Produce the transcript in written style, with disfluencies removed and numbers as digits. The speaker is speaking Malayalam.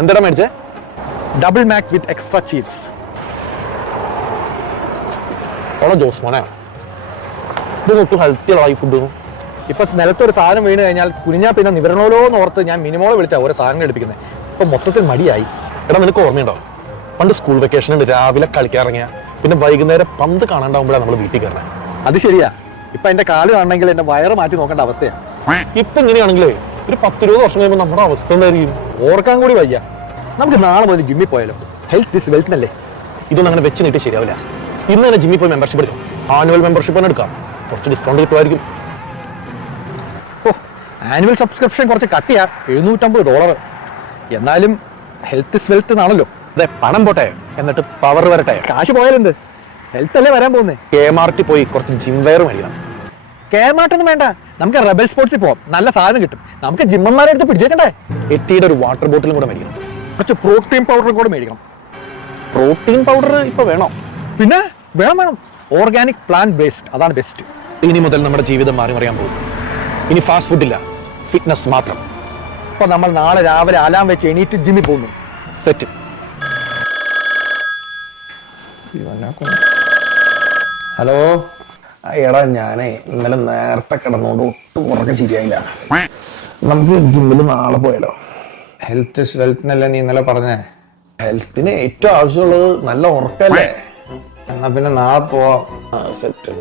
എന്താ മേടിച്ചേ? Double Mac with extra cheese. ഓണോ ജോസ് മോനെ, ഇത് ഒട്ടും ഹെൽത്തിയുള്ള ഈ ഫുഡ്. ഇപ്പൊ നിലത്തൊരു സാധനം വീണ് കഴിഞ്ഞാൽ കുനിഞ്ഞാൽ പിന്നെ നിവരണമല്ലോ എന്ന് ഓർത്ത് ഞാൻ മിനിമോളെ വിളിച്ചാൽ ഓരോ സാധനങ്ങൾ എടുപ്പിക്കുന്നത്. ഇപ്പൊ മൊത്തത്തിൽ മടിയായി. എടാ നിനക്ക് ഓർമ്മയുണ്ടോ, പണ്ട് സ്കൂൾ വെക്കേഷൻ ഉണ്ട്, രാവിലെ കളിക്കാറിറങ്ങിയ പിന്നെ വൈകുന്നേരം പന്ത് കാണാണ്ടാവുമ്പോഴാണ് നമ്മൾ വീട്ടിൽ കയറുന്നത്. അത് ശരിയാ. ഇപ്പൊ എന്റെ കാല് കാണണമെങ്കിൽ എന്റെ വയറ് മാറ്റി നോക്കേണ്ട അവസ്ഥയാണ്. ഇപ്പൊ ഇങ്ങനെയാണെങ്കിലേ ഒരു 10-20 വർഷം കഴിയുമ്പോൾ നമ്മുടെ അവസ്ഥ എന്തായിരിക്കും ഓർക്കാൻ കൂടി വയ്യ. നമുക്ക് നാളെ മുതൽ ജിമ്മിൽ പോയാലോ? ഹെൽത്ത് ഇസ് വെൽത്തിനല്ലേ. ഇതൊന്നും അങ്ങനെ വെച്ച് നീട്ടി ശരിയാവില്ല. ഇന്ന് തന്നെ ജിമ്മിൽ പോയി മെമ്പർഷിപ്പ് എടുക്കാം. ആനുവൽ മെമ്പർഷിപ്പ് തന്നെ എടുക്കാം, കുറച്ച് ഡിസ്കൗണ്ട് കിട്ടുമായിരിക്കും. ഓ, ആനുവൽ സബ്സ്ക്രിപ്ഷൻ കുറച്ച് കട്ടിയാ, $750. എന്നാലും ഹെൽത്ത് ഇസ് വെൽത്ത് എന്നാണല്ലോ. അതെ, പണം പോട്ടെ, എന്നിട്ട് പവർ വരട്ടെ. കാശ് പോയാലെന്ത്, ഹെൽത്ത് അല്ലേ വരാൻ പോകുന്നത്. KMart പോയി കുറച്ച് ജിം വെയർ മേടിക്കണം. KMart ഒന്നും വേണ്ട, നമുക്ക് റെബൽ സ്പോർട്സിൽ പോവാം. നല്ല സാധനം കിട്ടും. നമുക്ക് ജിമ്മന്മാരെ അടുത്ത് പിടിച്ചേക്കണ്ടേ. എറ്റിയുടെ ഒരു വാട്ടർ ബോട്ടിലും കൂടെ മേടിക്കണം. കുറച്ച് പ്രോട്ടീൻ പൗഡറും കൂടെ മേടിക്കണം. പ്രോട്ടീൻ പൗഡർ ഇപ്പൊ വേണോ? പിന്നെ വേണം. ഓർഗാനിക് പ്ലാന്റ് ബേസ്ഡ്, അതാണ് ബെസ്റ്റ്. ഇനി മുതൽ നമ്മുടെ ജീവിതം മാറി മറിയാൻ പോകും. ഇനി ഫാസ്റ്റ് ഫുഡ് ഇല്ല, ഫിറ്റ്നസ് മാത്രം. അപ്പൊ നമ്മൾ നാളെ രാവിലെ അലാം വെച്ച് എണീറ്റ് ജിമ്മിൽ പോകുന്നു. സെറ്റ്. ഹലോ. എടാ ഞാനേ ഇന്നലെ നേരത്തെ കിടന്നുകൊണ്ട് ഒട്ടും ഉറക്കം ശരിയായില്ല. നമുക്ക് ജിമ്മിൽ നാളെ പോയാലോ? ഹെൽത്ത് ഇസ് വെൽത്തിനല്ലേ നീ ഇന്നലെ പറഞ്ഞേ? ഹെൽത്തിന് ഏറ്റവും ആവശ്യമുള്ളത് നല്ല ഉറക്കല്ലേ. എന്നാ പിന്നെ നാളെ പോവാം. സെറ്റ്.